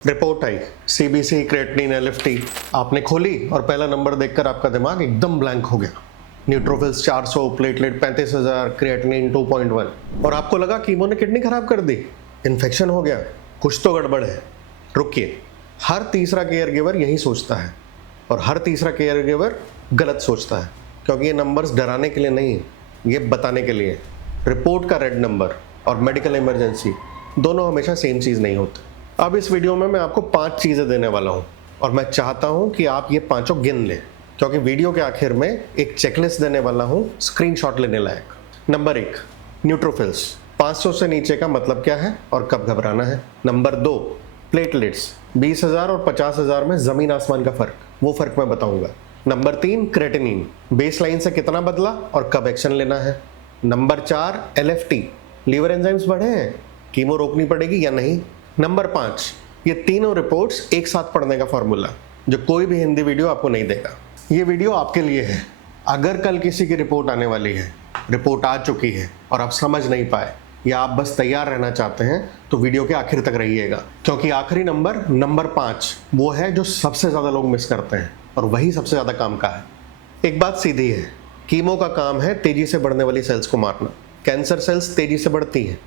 Report आई CBC creatinine LFT आपने खोली और पहला नंबर देखकर आपका दिमाग एकदम ब्लैंक हो गया। न्यूट्रोफिल्स 400, प्लेटलेट 35,000, क्रिएटिनिन 2.1 और आपको लगा कीमो ने किडनी खराब कर दी, इन्फेक्शन हो गया, कुछ तो गड़बड़ है। रुकिए, हर तीसरा केयर गिवर यही सोचता है और हर तीसरा केयर गिवर गलत सोचता है, क्योंकि ये नंबर्स डराने के लिए नहीं, ये बताने के लिए। रिपोर्ट का रेड नंबर और मेडिकल इमरजेंसी दोनों हमेशा सेम चीज़ नहीं होते। अब इस वीडियो में मैं आपको 5 चीज़ें देने वाला हूँ और मैं चाहता हूँ कि आप ये पांचों गिन लें, क्योंकि वीडियो के आखिर में एक चेकलिस्ट देने वाला हूँ स्क्रीनशॉट लेने लायक। नंबर 1, न्यूट्रोफिल्स 500 से नीचे का मतलब क्या है और कब घबराना है। नंबर 2, प्लेटलेट्स 20,000 और 50,000 में ज़मीन आसमान का फ़र्क, वो फ़र्क मैं बताऊँगा। नंबर 3, क्रेटिनिन बेसलाइन से कितना बदला और कब एक्शन लेना है। नंबर 4, एलएफटी लीवर एंजाइम्स बढ़े हैं, कीमो रोकनी पड़ेगी या नहीं। नंबर 5, ये तीनों रिपोर्ट्स एक साथ पढ़ने का फॉर्मूला जो कोई भी हिंदी वीडियो आपको नहीं देगा। ये वीडियो आपके लिए है। अगर कल किसी की रिपोर्ट आने वाली है, रिपोर्ट आ चुकी है और आप समझ नहीं पाए या आप बस तैयार रहना चाहते हैं, तो वीडियो के आखिर तक रहिएगा, क्योंकि आखिरी नंबर 5 वो है जो सबसे ज़्यादा लोग मिस करते हैं और वही सबसे ज़्यादा काम का है। एक बात सीधी है, कीमो का काम है तेज़ी से बढ़ने वाली सेल्स को मारना। कैंसर सेल्स तेज़ी से बढ़ती हैं,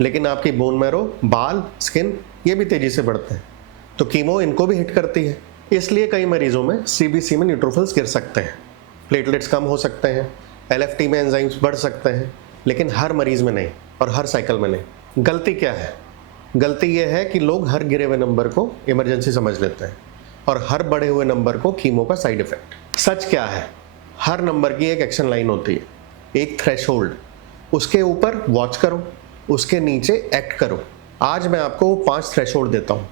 लेकिन आपकी बोन मैरो, बाल, स्किन ये भी तेज़ी से बढ़ते हैं, तो कीमो इनको भी हिट करती है। इसलिए कई मरीजों में सीबीसी में न्यूट्रोफिल्स गिर सकते हैं, प्लेटलेट्स कम हो सकते हैं, एलएफटी में एंजाइम्स बढ़ सकते हैं, लेकिन हर मरीज में नहीं और हर साइकिल में नहीं। गलती क्या है? गलती ये है कि लोग हर गिरे हुए नंबर को इमरजेंसी समझ लेते हैं और हर बढ़े हुए नंबर को कीमो का साइड इफेक्ट। सच क्या है? हर नंबर की एक एक्शन लाइन होती है, एक थ्रेशोल्ड, उसके ऊपर वॉच करो, उसके नीचे एक्ट करो। आज मैं आपको 5 थ्रेशोल्ड देता हूँ।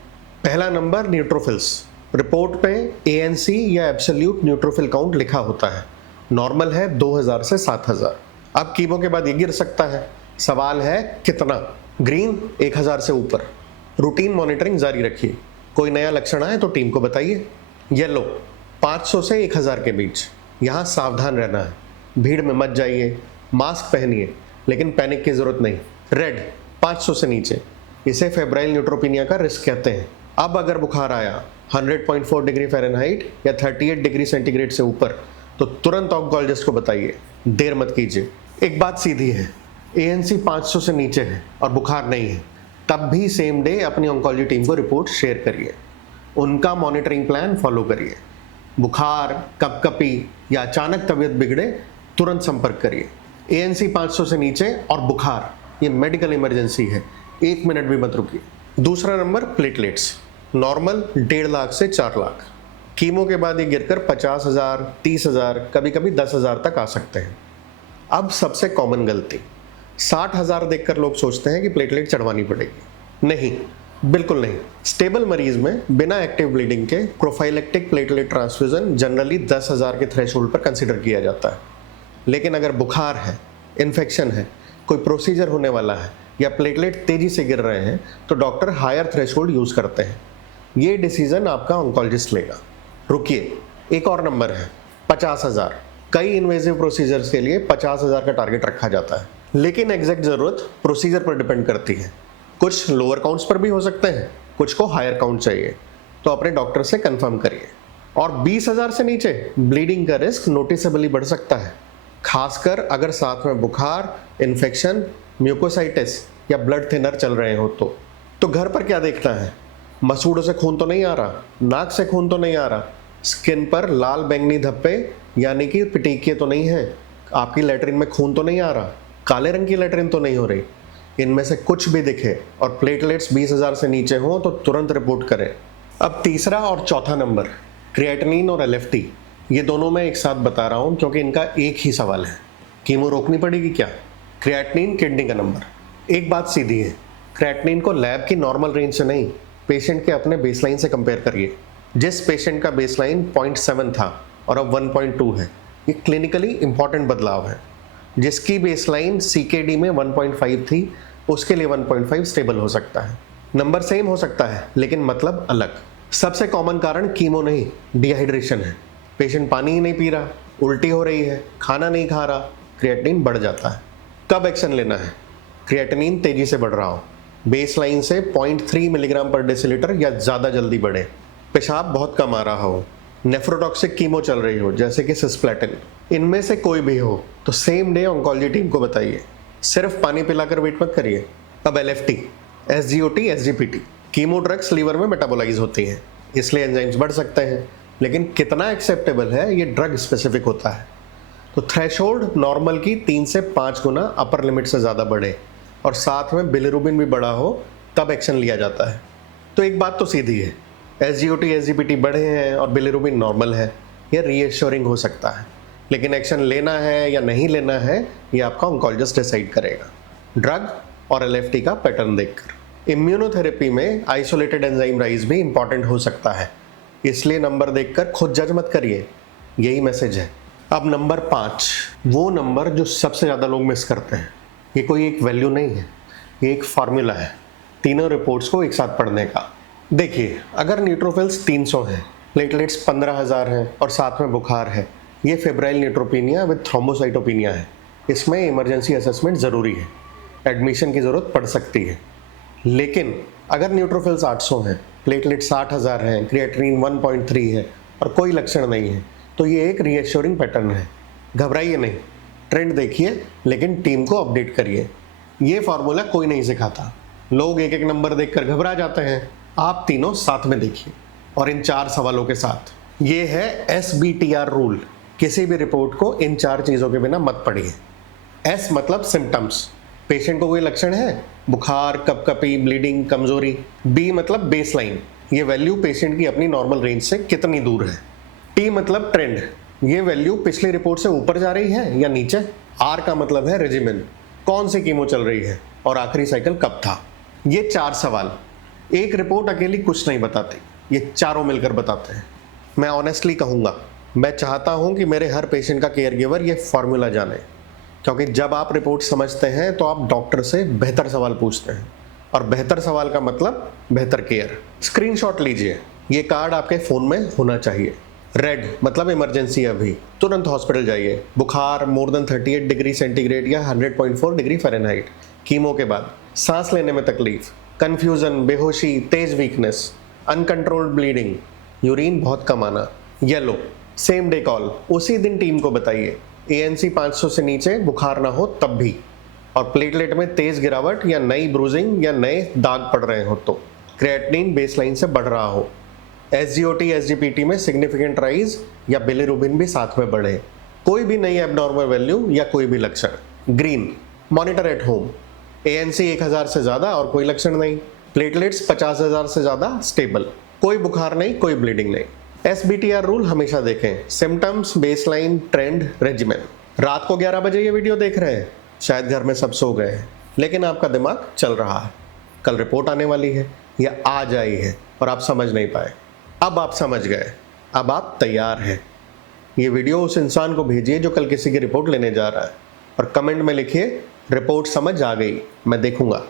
पहला नंबर न्यूट्रोफिल्स, रिपोर्ट पे एएनसी या एब्सोल्यूट न्यूट्रोफिल काउंट लिखा होता है, नॉर्मल है 2000 से 7000। अब कीमो के बाद ये गिर सकता है, सवाल है कितना। ग्रीन 1000 से ऊपर, रूटीन मॉनिटरिंग जारी रखिए, कोई नया लक्षण आए तो टीम को बताइए। येलो 500 से 1000 के बीच, यहाँ सावधान रहना है, भीड़ में मत जाइए, मास्क पहनिए, लेकिन पैनिक की जरूरत नहीं। रेड 500 से नीचे, इसे फेब्राइल न्यूट्रोपिनिया का रिस्क कहते हैं। अब अगर बुखार आया 100.4 डिग्री फ़ारेनहाइट या 38 डिग्री सेंटीग्रेड से ऊपर, तो तुरंत ऑन्कोलॉजिस्ट को बताइए, देर मत कीजिए। एक बात सीधी है, एएनसी 500 से नीचे है और बुखार नहीं है, तब भी सेम डे अपनी ऑन्कोलॉजी टीम को रिपोर्ट शेयर करिए, उनका मॉनिटरिंग प्लान फॉलो करिए। बुखार, कपकपी या अचानक तबीयत बिगड़े, तुरंत संपर्क करिए। एएनसी 500 से नीचे और बुखार, ये मेडिकल इमरजेंसी है, 1 मिनट भी मत रुकिए। दूसरा नंबर प्लेटलेट्स, नॉर्मल 1.5 लाख से 4 लाख, कीमो के बाद ये गिरकर 50,000, 30,000, कभी कभी 10,000 तक आ सकते हैं। अब सबसे कॉमन गलती, 60,000 देखकर लोग सोचते हैं कि प्लेटलेट चढ़वानी पड़ेगी। नहीं, बिल्कुल नहीं। स्टेबल मरीज में बिना एक्टिव ब्लीडिंग के प्रोफाइलेक्टिक प्लेटलेट ट्रांसफ्यूजन जनरली 10,000 के थ्रेशोल्ड पर कंसिडर किया जाता है, लेकिन अगर बुखार है, इन्फेक्शन है, कोई प्रोसीजर होने वाला है या प्लेटलेट तेजी से गिर रहे हैं, तो डॉक्टर हायर थ्रेशोल्ड यूज़ करते हैं। ये डिसीजन आपका ऑन्कोलॉजिस्ट लेगा। रुकिए, एक और नंबर है 50,000। कई इन्वेजिव प्रोसीजर्स के लिए 50,000 का टारगेट रखा जाता है, लेकिन एग्जैक्ट ज़रूरत प्रोसीजर पर डिपेंड करती है। कुछ लोअर काउंट्स पर भी हो सकते हैं, कुछ को हायर काउंट चाहिए, तो अपने डॉक्टर से कंफर्म करिए। और 20,000 से नीचे ब्लीडिंग का रिस्क नोटिसेबली बढ़ सकता है, खासकर अगर साथ में बुखार, इन्फेक्शन, म्यूकोसाइटिस या ब्लड थिनर चल रहे हो तो घर पर क्या देखना है? मसूड़ों से खून तो नहीं आ रहा, नाक से खून तो नहीं आ रहा, स्किन पर लाल बैंगनी धब्बे यानी कि पिटीकिए तो नहीं है, आपकी लैट्रिन में खून तो नहीं आ रहा, काले रंग की लैट्रिन तो नहीं हो रही। इनमें से कुछ भी दिखे और प्लेटलेट्स 20,000 से नीचे हों तो तुरंत रिपोर्ट करें। अब तीसरा और चौथा नंबर, क्रिएटिनिन और एलएफटी, ये दोनों मैं एक साथ बता रहा हूँ क्योंकि इनका एक ही सवाल है, कीमो रोकनी पड़ेगी क्या? क्रिएटिनिन किडनी का नंबर। एक बात सीधी है, क्रिएटिनिन को लैब की नॉर्मल रेंज से नहीं, पेशेंट के अपने बेसलाइन से कंपेयर करिए। जिस पेशेंट का बेसलाइन 0.7 था और अब 1.2 है, ये क्लिनिकली इंपॉर्टेंट बदलाव है। जिसकी बेसलाइन सीकेडी में 1.5 थी, उसके लिए 1.5 स्टेबल हो सकता है। नंबर सेम हो सकता है, लेकिन मतलब अलग। सबसे कॉमन कारण कीमो नहीं, डिहाइड्रेशन है। पेशेंट पानी ही नहीं पी रहा, उल्टी हो रही है, खाना नहीं खा रहा, क्रिएटिनिन बढ़ जाता है। कब एक्शन लेना है? क्रिएटिनिन तेजी से बढ़ रहा हो, बेस लाइन से 0.3 मिलीग्राम पर डेसिलीटर या ज़्यादा जल्दी बढ़े, पेशाब बहुत कम आ रहा हो, नेफ्रोटॉक्सिक कीमो चल रही हो जैसे कि सिस्प्लेटिन, इनमें से कोई भी हो तो सेम डे ऑन्कोलॉजी टीम को बताइए। सिर्फ पानी पिलाकर वेट मत करिए। अब LFT, SGOT, SGPT chemo drugs liver में मेटाबोलाइज होती हैं, इसलिए एंजाइम्स बढ़ सकते हैं, लेकिन कितना एक्सेप्टेबल है ये ड्रग स्पेसिफिक होता है। तो थ्रेशोल्ड नॉर्मल की 3 से 5 गुना अपर लिमिट से ज़्यादा बढ़े और साथ में बिलिरुबिन भी बढ़ा हो तब एक्शन लिया जाता है। तो एक बात तो सीधी है, SGOT, SGPT बढ़े हैं और बिलिरुबिन नॉर्मल है, ये रीएश्योरिंग हो सकता है, लेकिन एक्शन लेना है या नहीं लेना है ये आपका ऑन्कोलॉजिस्ट डिसाइड करेगा ड्रग और LFT का पैटर्न देखकर। इम्यूनोथेरेपी में आइसोलेटेड एंजाइम राइज भी इंपॉर्टेंट हो सकता है, इसलिए नंबर देखकर खुद जज मत करिए, यही मैसेज है। अब नंबर 5, वो नंबर जो सबसे ज़्यादा लोग मिस करते हैं। ये कोई एक वैल्यू नहीं है, ये एक फार्मूला है तीनों रिपोर्ट्स को एक साथ पढ़ने का। देखिए, अगर न्यूट्रोफिल्स 300 हैं, प्लेटलेट्स 15,000 हैं और साथ में बुखार है, ये फेब्राइल न्यूट्रोपीनिया विद थ्रोम्बोसाइटोपिनिया है। इसमें इमरजेंसी असेसमेंट ज़रूरी है, एडमिशन की ज़रूरत पड़ सकती है। लेकिन अगर न्यूट्रोफिल्स 800 हैं, प्लेटलेट 60,000 हैं, क्रिएटिनिन 1.3 है और कोई लक्षण नहीं है, तो ये एक रीएश्योरिंग पैटर्न है। घबराइए नहीं, ट्रेंड देखिए, लेकिन टीम को अपडेट करिए। ये फार्मूला कोई नहीं सिखाता, लोग एक एक नंबर देखकर घबरा जाते हैं। आप तीनों साथ में देखिए और इन 4 सवालों के साथ। ये है SBTR रूल, किसी भी रिपोर्ट को इन 4 चीज़ों के बिना मत पढ़िए। S मतलब सिम्टम्स, पेशेंट को कोई लक्षण है, बुखार, कपकपी, ब्लीडिंग, कमजोरी। B मतलब बेसलाइन, ये वैल्यू पेशेंट की अपनी नॉर्मल रेंज से कितनी दूर है। T मतलब ट्रेंड, ये वैल्यू पिछली रिपोर्ट से ऊपर जा रही है या नीचे। R का मतलब है रेजिमेन, कौन सी कीमो चल रही है और आखिरी साइकिल कब था। ये 4 सवाल, एक रिपोर्ट अकेली कुछ नहीं बताती, ये चारों मिलकर बताते हैं। मैं ऑनेस्टली कहूँगा, मैं चाहता हूँ कि मेरे हर पेशेंट का केयर गिवर ये फार्मूला जाने, क्योंकि जब आप रिपोर्ट समझते हैं तो आप डॉक्टर से बेहतर सवाल पूछते हैं, और बेहतर सवाल का मतलब बेहतर केयर। स्क्रीनशॉट लीजिए, ये कार्ड आपके फ़ोन में होना चाहिए। रेड मतलब इमरजेंसी, अभी तुरंत हॉस्पिटल जाइए। बुखार मोर देन 38 डिग्री सेंटीग्रेड या 100.4 डिग्री फ़ारेनहाइट, कीमो के बाद, सांस लेने में तकलीफ, कन्फ्यूज़न, बेहोशी, तेज वीकनेस, अनकंट्रोल्ड ब्लीडिंग, यूरिन बहुत कम आना। येलो, सेम डे कॉल, उसी दिन टीम को बताइए। ANC 500 से नीचे बुखार ना हो तब भी, और प्लेटलेट में तेज गिरावट या नई ब्रूजिंग या नए दाग पड़ रहे हो तो, क्रिएटिनिन बेसलाइन से बढ़ रहा हो, SGOT, SGPT में सिग्निफिकेंट राइज या बिलिरुबिन भी साथ में बढ़े, कोई भी नई एबनॉर्मल वैल्यू या कोई भी लक्षण। Green, monitor at home, ANC 1000 से ज़्यादा और कोई लक्षण नहीं, प्लेटलेट्स 50,000 से ज़्यादा स्टेबल, कोई बुखार नहीं, कोई ब्लीडिंग नहीं। SBTR रूल हमेशा देखें, सिम्टम्स, बेसलाइन, ट्रेंड, रेजिमेन। रात को 11 बजे ये वीडियो देख रहे हैं, शायद घर में सब सो गए हैं, लेकिन आपका दिमाग चल रहा है। कल रिपोर्ट आने वाली है या आज आई है और आप समझ नहीं पाए। अब आप समझ गए, अब आप तैयार हैं। ये वीडियो उस इंसान को भेजिए जो कल किसी की रिपोर्ट लेने जा रहा है, और कमेंट में लिखिए, रिपोर्ट समझ आ गई, मैं देखूंगा।